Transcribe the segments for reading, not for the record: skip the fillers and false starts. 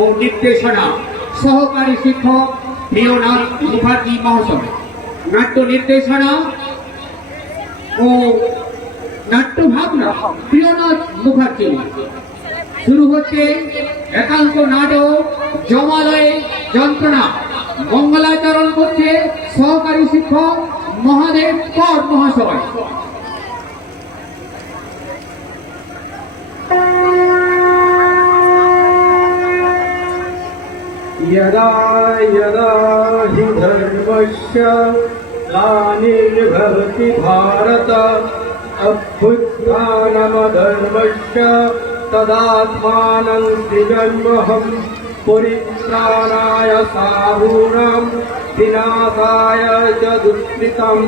ও নির্দেশনা সহকারী শিক্ষক প্রিয়নাথ মুখার্জি মহাশয়। নাট্য নির্দেশনা ও নাট্য ভাবনা প্রিয়নাথ মুখার্জি। শুরু হচ্ছে একান্ত নাটক জমালয়ে যন্ত্রণা। মঙ্গলাচরণ করছে সহকারী শিক্ষক মহাদেব কর মহাশয়। यदा यदा हि धर्मस्य ग्लानिर्भवति भारत अभ्युत्थानमधर्मस्य तदात्मानं सृजाम्यहं परित्राणाय साधूनां विनाशाय च दुष्कृतं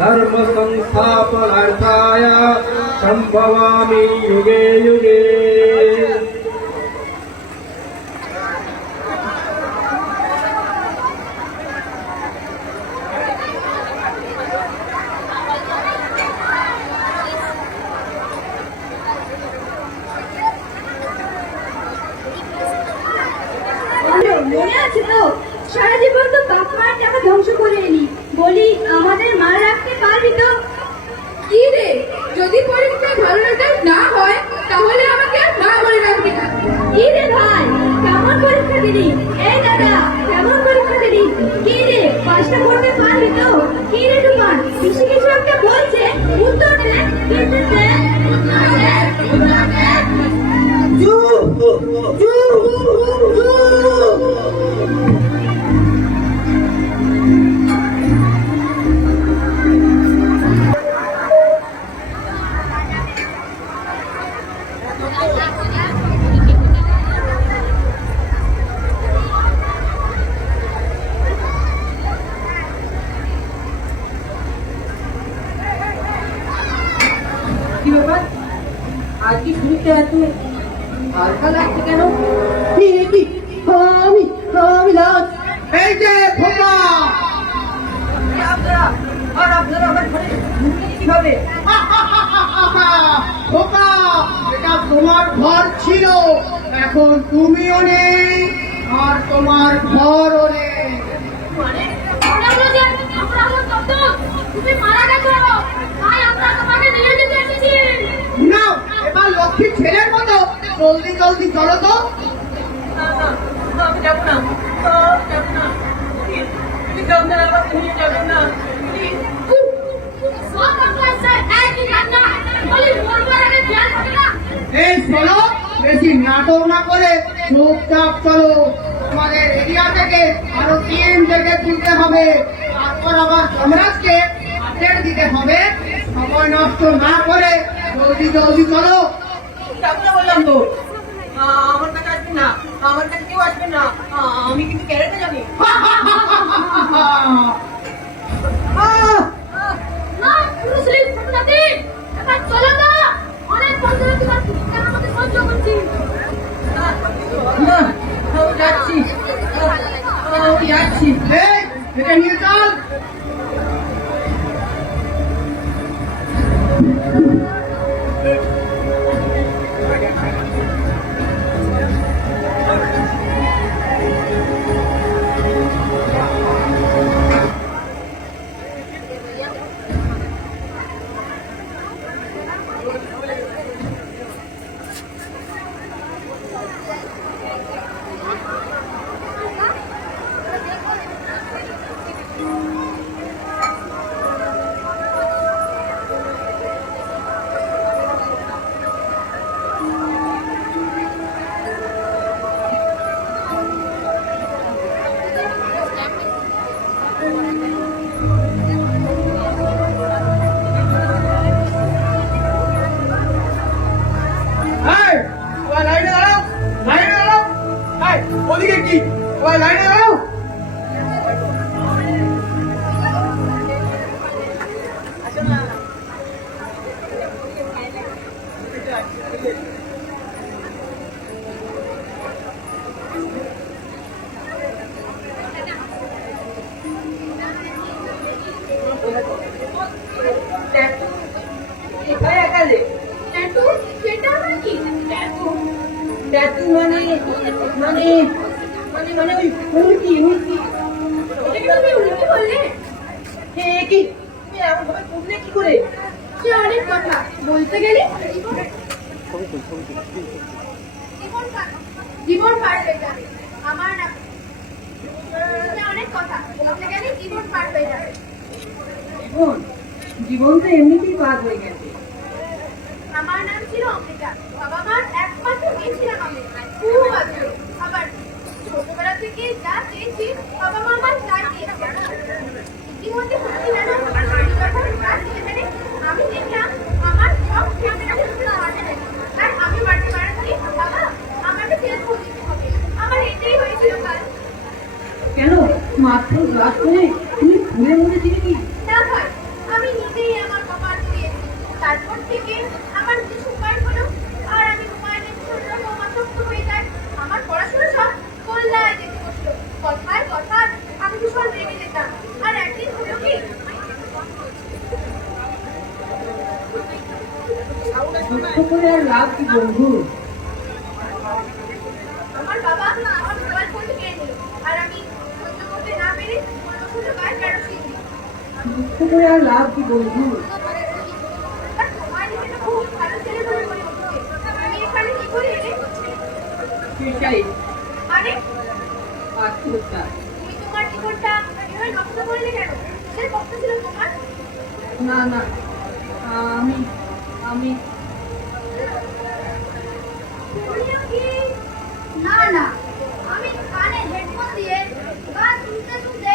धर्मसंस्थापनार्थाय सम्भवामि युगे युगे। মনে আছে তো সারা জীবন তো বাপ মার টাকা ধ্বংস করে এলি, বলি আমাদের মা রাখতে পারবি তো? কি রে, যদি পরীক্ষায় ভালো রেজাল্ট না হয় তাহলে আমাকে আর মা বলে রাখবি না। কি রে ভাই, কেমন পরীক্ষা দিলি? এই দাদা, কেমন পরীক্ষা দিলি? কি রে, পাশটা করতে পারবি তো? কি রে টুপান, কিছু কিছু একটা বলছে, উত্তর দে। কি ব্যাপার, আজ কি শুনতে এত হালকা লাগছে কেন? আমি লাজ। এই যে খোকা, আপনারা আমার ঘরে ঢুকলেন কিভাবে? খোকা, এটা তোমার ঘর ছিল, এখন তুমিও নেই আর তোমার ঘরও নেই। মানে তুমি মারা গেছো, তাই আমরা তোমাকে নিয়ে যেতে এসেছি। না, এবার লক্ষ্মী ছেলের মতো জলদি জলদি চলো তো। আমি যাবো না, যাবো না, তুমি আপনারা আমাকে নিয়ে যাবেন না। এই শোনো, বেশি নাটক না করে চুপচাপ চলো। তোমাদের এরিয়া থেকে আরো 3 থেকে তুলতে হবে, তারপর আবার যমরাজকে আপডেট দিতে হবে। সময় নষ্ট না করে জলদি জলদি চলো। যাবো না বললাম তো, আমার কাছে আসবেন না, আমার কাছে কেউ আসবেন না, আমি কিন্তু ক্যারেটে জানি। না মুসলিম সম্প্রদায়, এবার চলো না, অনেক বছর তোমার চিৎকার আমাদের সহ্য করছি। যাচ্ছি যাচ্ছি। এই, এটা নিয়ে চল। ওদিকে কি, লাইনে দাঁড়াও। একা একা রে ট্যাটু, সেটা আবার কি ট্যাটু? ট্যাটু মানে মানে মানে মানে ওই উল্কি উল্কি এটাকে তুমি উল্টো বললে? হে কি তুমি এমন ভাবে করলে কি করে? সে অনেক কথা বলতে গেলে জীবন পার হয়ে যাবে আমার না সে অনেক কথা বলতে গেলে জীবন পার হয়ে যাবে। জীবন জীবন তো এমনিতেই পার হয়ে গেছে। আমার নাম ছিল অমৃতা, বাবা মার একমাত্র মেয়ে ছিলাম আমি, খুব আদর। আবার ছোটবেলা থেকে যা চেয়েছি বাবা মা আমার তাই দিয়েছে। ইতিমধ্যে হচ্ছি না যখন কাজ ছেড়ে আমি দেখলাম আমার সব খেতে আর আমি বাড়িতে বাড়াচ্ছি বাবা আমাকে শেষ করে দিতে হবে। আমার এটাই হয়েছিল কাজ। কেন মাত্র ক্লাস করে তুমি ভুলে মরেছিলে কি? না ভাই, আমি নিজেই আমার কপাল ধুয়েছি। তারপর থেকে আমার কিছু উপায় হলো আর আমি উপায়নের জন্য আসক্ত হয়ে যাই। আমার পড়াশোনা সব গোল্লায় যেতে বসলো। কথায় কথায় আমি ভীষণ রেগে যেতাম। আর একদিন হলো কি দুঃখ করে আর লাভ কি বন্ধু? আমার বাবা আমার মোবাইল ফোনটা কেড়ে নিল আর আমি সহ্য করতে না পেরে ওষুধ গায়ে কেরোসিন দিই। দুঃখ করে আর লাভ কি বন্ধু? আর তোমার নিজেকে খুব ভালো ছেলে বলে মনে হচ্ছে। আমি এখানে কি করে এলে? সেটাই মানে আত্মহত্যা। তুমি তোমার জীবনটা এভাবে নষ্ট করলে কেন? সে কষ্ট ছিল তোমার। না না আমি আমি তুমিও কি? না না, আমি কানে হেডফোন দিয়ে গান শুনতে শুনতে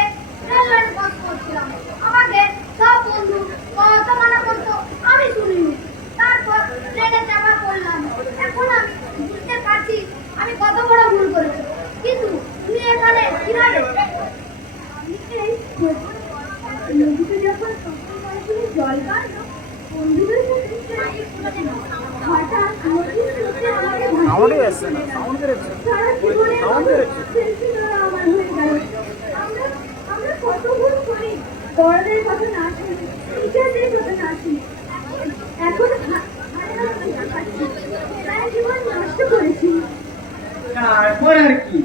রেললাইন পাস করছিলাম। আমাকে সব বন্ধু কথা মানা করতো, আমি শুনিনি। তারপর ট্রেনে চাপা পড়লাম। এখন আমি বুঝতে পারছি আমি কত বড় ভুল করেছি। কিন্তু তুমি এখানে কিভাবে? আমি এই নদীতে যখন প্রথম কয়েকদিন জল বাড়লো বন্ধুদের সাথে হঠাৎ নদীর স্রোতে আমাকে ভাসিয়ে নিয়ে চলে গেল। সারা জীবনের মতো সেলফি তোলা আমার হয়ে গেল। আমরা কত ভুল করি, বড়দের কথা না শুনি, টিচারদের কথা না শুনি। এখন হারে হারে বুঝতে পারছি তারা জীবন নষ্ট করেছি। তারপর আর কি,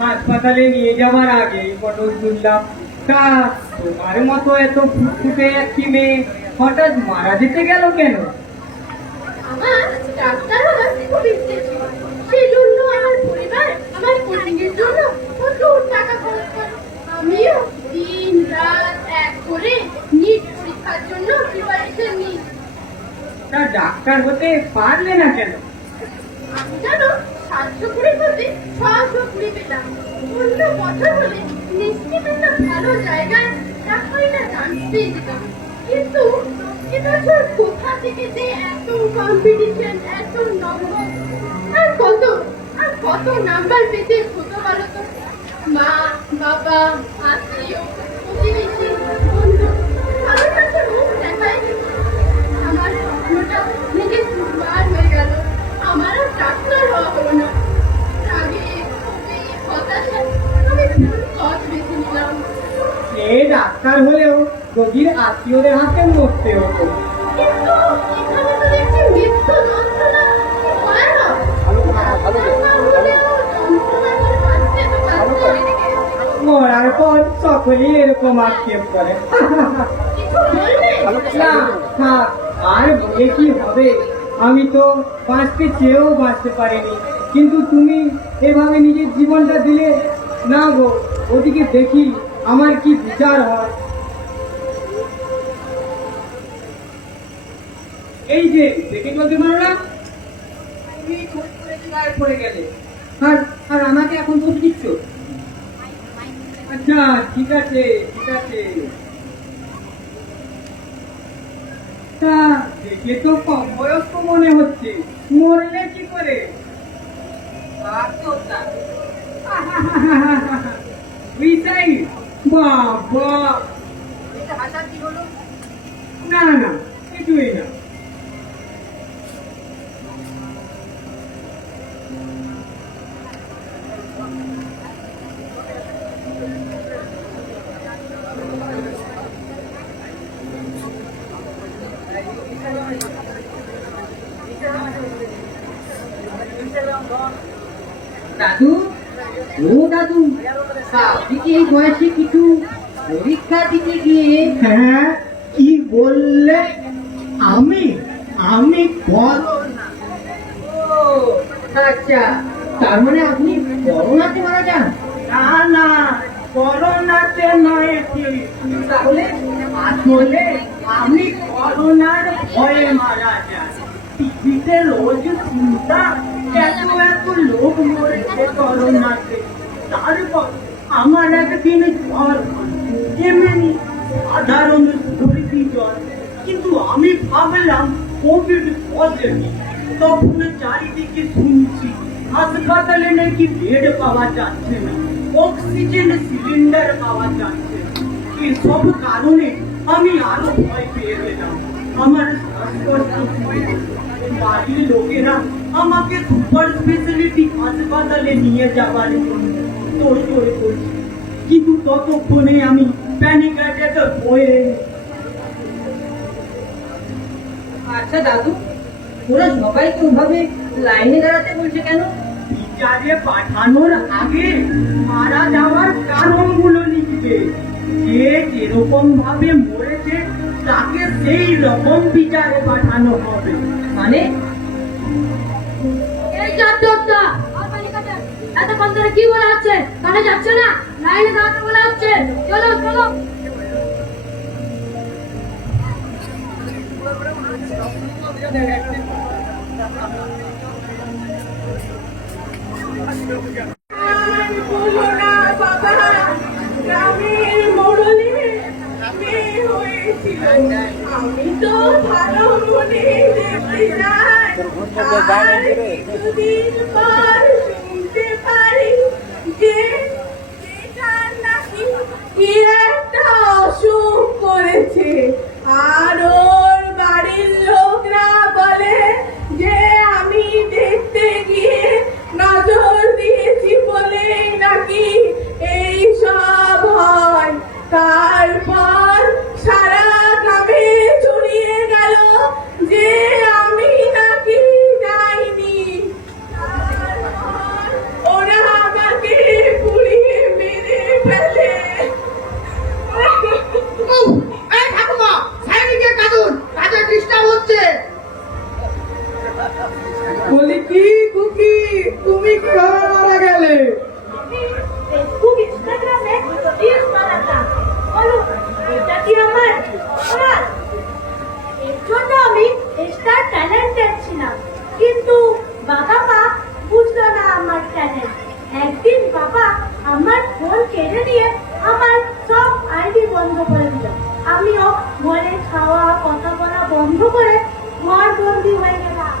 হাসপাতালে নিয়ে যাওয়ার আগে ফটো তুললাম। তা তোমার মতো এত ফুটফুটে একটি মেয়ে হঠাৎ মারা যেতে গেল কেন? আমার ডাক্তার হওয়ার খুব ইচ্ছে ছিল। সেই জন্য আমার পরিবার আমার কোচিং এর জন্য প্রচুর টাকা খরচ করে। আমিও দিন রাত এক করে নিট পরীক্ষার জন্য প্রিপারেশন নিই। তা ডাক্তার হতে পারলে না কেন? আমি জানো 720 মধ্যে 620 পেলাম। অন্য বছর হলে নিশ্চিত একটা ভালো জায়গায় চাকরিটা চান্স পেয়ে যেতাম। কিন্তু এবছর কোথা থেকে যে এত কম্পিটিশন, এত নম্বর, আর কত নাম্বার পেতে হতো বলো তো? মা বাবা আত্মীয় প্রতিবেশী বন্ধু কারোর কাছে মুখ দেখায়। আমার স্বপ্নটা নিজে চুরমার হয়ে গেল। আমার আর ডাক্তার হওয়া হলো না। রাগে ক্ষোভে হতাশায় আমি ভুল পথ বেছে নিলাম। সে ডাক্তার হলেও রোগীর আত্মীয়দের হাতে মরতে হতো। কিন্তু এখানে তো দেখছি মৃত্যু যন্ত্রণা কি ভয়ানক। না হলেও যন্ত্রণা করে বাঁচতে তো বাঁচতে। মরার পর সকলেই এরকম আক্ষেপ করে। কিছু বলবে? না, থাক, আর বলে কি হবে? আমি তো বাঁচতে চেয়েও বাঁচতে পারিনি, কিন্তু তুমি এভাবে নিজের জীবনটা দিলে না গো। ওদিকে দেখি আমার কি বিচার হয়। এই যে দেখে চলতে পারো না, তুমি খোঁজ করেছে গায়ে পড়ে গেলে। আর আর আমাকে এখন দোষ দিচ্ছ? আচ্ছা ঠিক আছে ঠিক আছে। তা দেখে তো কম বয়স্ক মনে হচ্ছে, মরলে কি করে? আত্মহত্যা। সুইসাইড? বাবা, এটা হাসার কি হলো? না না, কিছুই না। Instagram, দাদু, ও দাদু, আপনি কি এই বয়সে কিছু পরীক্ষা দিতে গিয়ে? হ্যাঁ, কি বললে? আমি আমি করোনা। ও আচ্ছা, তার মানে আপনি করোনাতে মারা যান? না না, করোনাতে নয় ঠিক। তাহলে আসলে আমি করোনার ভয়ে মারা যাই। টিভিতে রোজ শুনতাম এত এত লোক মরেছে করোনাতে। তারপর আমার একদিন জ্বর হলো, এমনি সাধারণ সর্দি জ্বর, কিন্তু আমি ভাবলাম কোভিড পজিটিভ। তখন চারিদিকে শুনছি হাসপাতালে নাকি বেড পাওয়া যাচ্ছে না, অক্সিজেন সিলিন্ডার পাওয়া যাচ্ছে না। এসব কারণে আমি আরো ভয় পেয়ে গেলাম। আমার শ্বাসকষ্ট শুরু হলো। বাড়ির লোকেরা আমাকে সুপার স্পেশালিটি হাসপাতালে নিয়ে যাবার জন্য তোড়জোড় করছে, কিন্তু ততক্ষণে আমি প্যানিক অ্যাটাকে হয়ে। আচ্ছা দাদু, ওরা সবাইকে ওভাবে লাইনে দাঁড়াতে বলছে কেন? বিচারে পাঠানোর আগে মারা যাওয়ার কারণগুলো লিখবে। যে যেরকম ভাবে মরেছে তাকে সেই রকম বিচারে পাঠানো হবে। মানে? এই চারটা এতক্ষণ ধরে কি বলা হচ্ছে? কানে যাচ্ছে না? লাইনে দাঁড়াতে বলা হচ্ছে। চলো চলো। আর বলো না বাবা, গ্রামের মোড়লে মেয়ে হয়েছিল। আমি তো ভালো মনে দেখতে যাই, আর কিছুদিন পর শুনতে পারি যে সেটার নাকি কি একটা অসুখ করেছে। আর ওর বাড়ির লোকরা বলে যে আমি দেখতে গিয়ে নজর দিয়েছি বলেই নাকি এই সব হয়। তারপর সারা গ্রামে ছড়িয়ে গেল যে আমি নাকি যাইনি। তারপর ওরা আমাকে পুড়িয়ে মেরে ফেলে। এই ঠাকুমা, সাইডে গিয়ে কাঁদুন, কাজে ডিস্টার্ব হচ্ছে। বলি কি কুকি, তুমি কিভাবে মারা গেলে? আমি ফেসবুক ইনস্টাগ্রামে রিলস বানাতাম। বলো, এটা কি আমার অপরাধ? এর জন্য আমি স্টার ট্যালেন্টেড ছিলাম, কিন্তু বাবা মা বুঝলো না আমার ট্যালেন্ট। একদিন বাবা আমার ফোন কেড়ে নিয়ে আমার সব আইডি বন্ধ করে দিল। আমিও ঘরে খাওয়া কথা বলা বন্ধ করে ঘর বন্দি হয়ে গেলাম।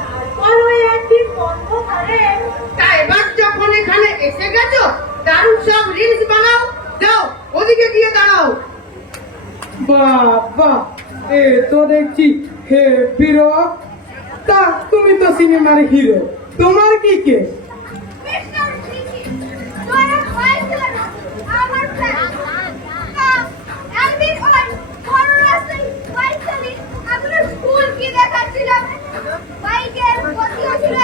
তারপর ওই একদিন বন্ধ করে তা এবার যখন এখানে এসে গেছো, দারুণ সব রিলস বানাও। যাও, ওদিকে গিয়ে দাঁড়াও। বাবা, এ তো দেখছি হে হিরো। তা তুমি তো সিনেমার হিরো, তোমার কি কেস? মিস্টার সিকি, তোরা হয়েছিল না আমার ফ্রেন্ড। একদিন ওই বড় রাস্তায় বাইক চালিয়ে আমরা স্কুল কি দেখাচ্ছিলাম। বাইকের গতিও ছিল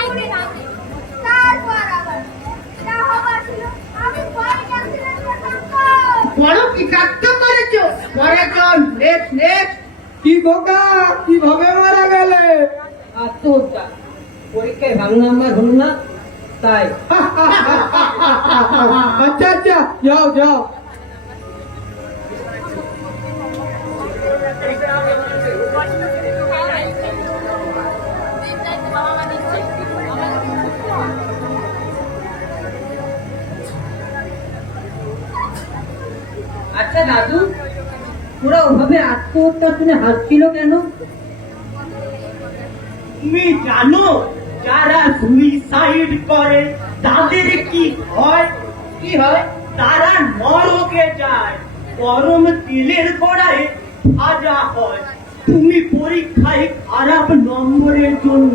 120। তারপর আবার যা হবার ছিল আমি বাইক অ্যাক্সিডেন্ট করতাম। বড় পিকাত্ত করেছো। পরের জন, নেক্সট নেক্সট। কি গোকা, কিভাবে মারা গেলে? আত্মহত্যা। পরীক্ষায় ভালো নাম্বার হলো না, তাই। আচ্ছা আচ্ছা, যাও যাও। আচ্ছা দাদু, ওরা ওভাবে আত্মহত্যা শুনে হাসছিল কেন? তুমি জানো যারা সুইসাইড করে তাদের কি হয়? কি হয়? তারা নরকে যায়, গরম তেলের কড়াইয়ে ভাজা হয়। তুমি পরীক্ষায় খারাপ নম্বরের জন্য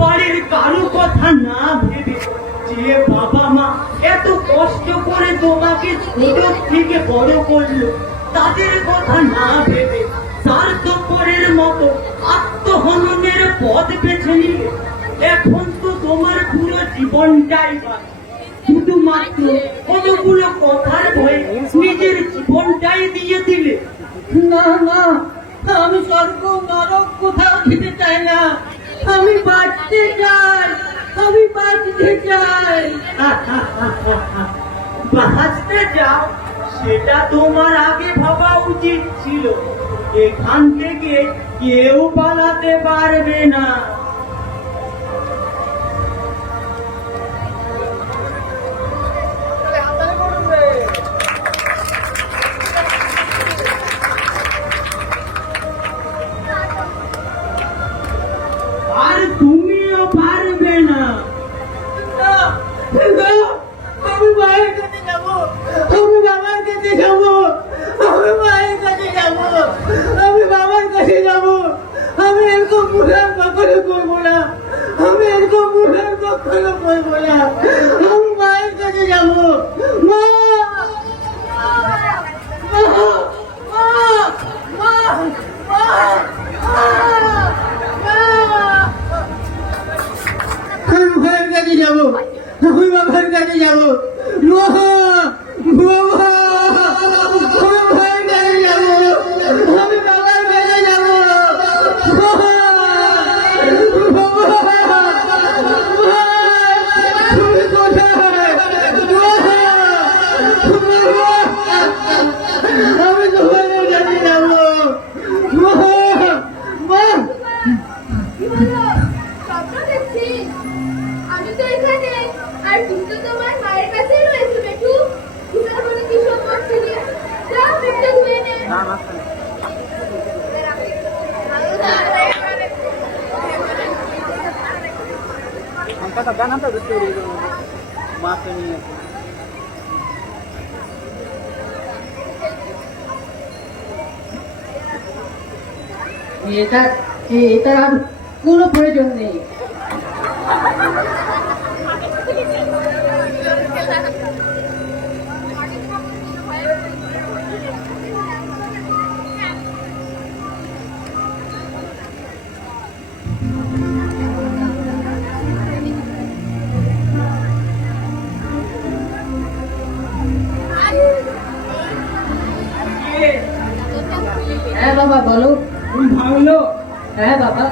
বাড়ির কারো কথা না ভেবে, যে বাবা মা এত কষ্ট করে তোমাকে ছোট থেকে বড় করলো, তাদের কথা না ভেবে স্বার্থপরের মতো আত্মহননের পথ বেছে নিলে এখন তো তোমার পুরো জীবন জীবনটাই বাঁচে। শুধুমাত্র কতগুলো কথার ভয়ে নিজের জীবনটাই দিয়ে দিলে। না না, আমি স্বর্গ নরক কোথাও যেতে চাই না, আমি বাঁচতে চাই, আমি বাঁচতে চাই। বাঁচতে চাও? সেটা তোমার আগে ভাবা উচিত ছিল। এখান থেকে কেউ পালাতে পারবে না। আর তুমিও পারবে না। আমি মায়ের কাছে যাবো, আমি বাবার কাছে যাবো, আমি মায়ের কাছে যাবো, আমি বাবার কাছে যাবো। আমি এরকম ভুলার কখনো করবো না, আমি এরকম ভুলার কখনো করবো না। আমি মায়ের কাছে যাবো। মা, মা, মা, মা, মা, আমি মায়ের কাছে যাবো, আমি বাবার কাছে যাবো। মা, বাবা, আমি মায়ের কাছে যাবো, আমি বাবার কাছে যাবো। বাবা, মা, তুমি কোথায়? আমি তোমাদের কাছে যাবো। মা, মা, কি হলো? স্বপ্ন দেখছি? আমি তো এখানে, আর তুমি তো তোমার মায়ের কাছেই রয়েছে বেটু। ঘুমের ঘরে কি সব করছিলি? যা পেটটা ধুয়ে নে। এটার আর কোনো প্রয়োজন নেই। হ্যাঁ বাবা, বলো। ভাবলো? হ্যাঁ বাবা।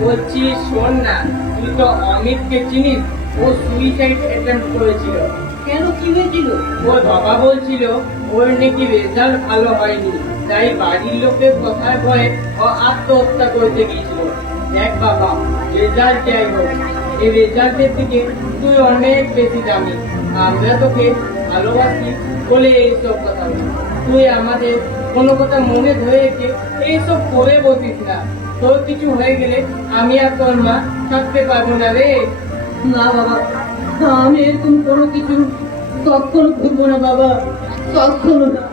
বলছি শোন না, তুই তো অমিতকে চিনিস, ও সুইসাইড অ্যাটেম্প করেছিল। কেন, কি হয়েছিল? ওর বাবা বলছিল ওর নাকি রেজাল্ট ভালো হয়নি, তাই বাড়ির লোকের কথার ভয়ে ও আত্মহত্যা করতে গিয়েছিল। দেখ বাবা, রেজাল্ট যাই হোক, এই রেজাল্টের দিকে তুই অনেক বেশি দামি। আমরা তোকে ভালোবাসি বলে এইসব কথা বলি। তুই আমাদের কোনো কথা মনে ধরে রেখে এইসব করে বসিস না। তোর কিছু হয়ে গেলে আমি আর তোর মা থাকতে পারবো না রে। না বাবা, আমি এরকম কোনো কিছু কখনো করবো না বাবা, কখনো না।